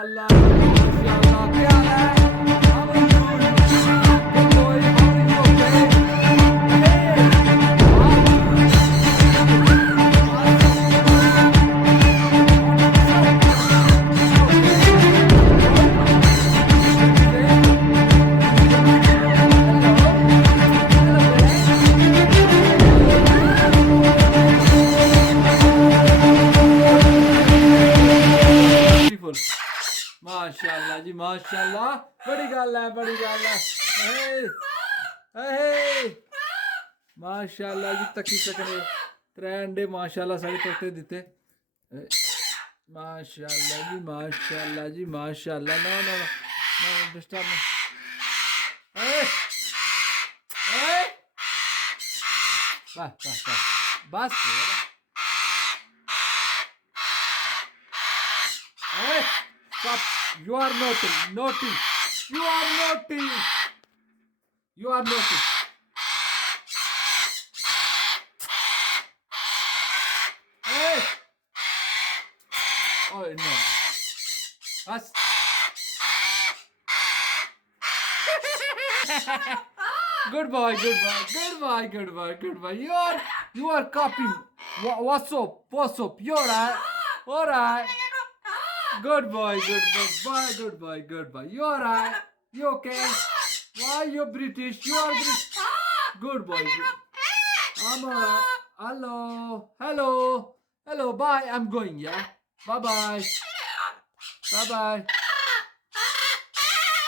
Allah, माशाल्लाह क्या है? How are you? Good boy, how are you? Okay? Beautiful. माशाल्लाह जी माशाल्लाह बड़ी गल है माशाल्लाह जी तकी सकने त्रै अंडे माशाल्लाह साढ़े तोते दिते माशाल्लाह जी माशाल्लाह नो नो नो डिस्टर्ब बस stop. You are naughty. You are naughty. You are naughty. Hey. Oh no. Us. Good boy. You are copying. What's up? You're right. All right. Good boy. You alright? You okay? Why you British? You are British. Good boy. I'm alright. Hello. Bye. I'm going. Yeah. Bye.